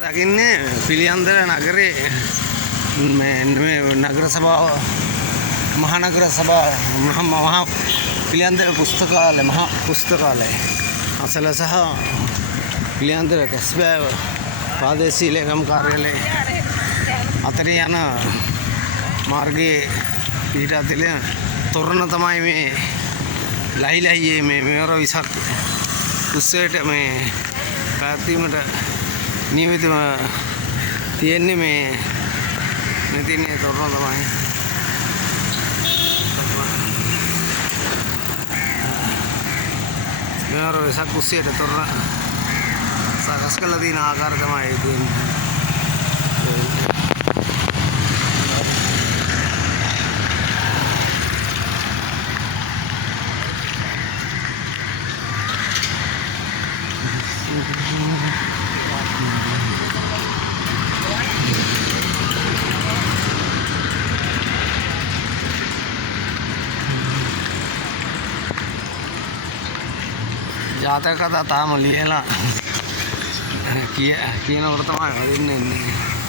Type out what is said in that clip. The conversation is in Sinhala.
දකින්නේ පිළියන්දල නගරේ මේ නගර සභාව මහනගර සභාව මහා පිළියන්දල පුස්තකාලය මහා පුස්තකාලය අසල සහ පිළියන්දල කැස්බෑව ප්‍රාදේශීය ලේකම් කාර්යාලය අතරේ යන මාර්ගයේ පිටා තියෙන තොරණ තමයි මේ ලයිලයියේ මේ මෙවර විසක් උත්සවයට මේ පැවැත්වීමට නියමිතව තියෙන්නේ මේ තියෙන්නේ තොරණ තමයි. මෙවර විසක් උත්සවයට තොරණ සකස් කරලා තියෙන ආකාරය තමයි තියෙන්නේ. ජාතක කතා තාම ලියලා කියනකොට තමයි වෙන්නේ.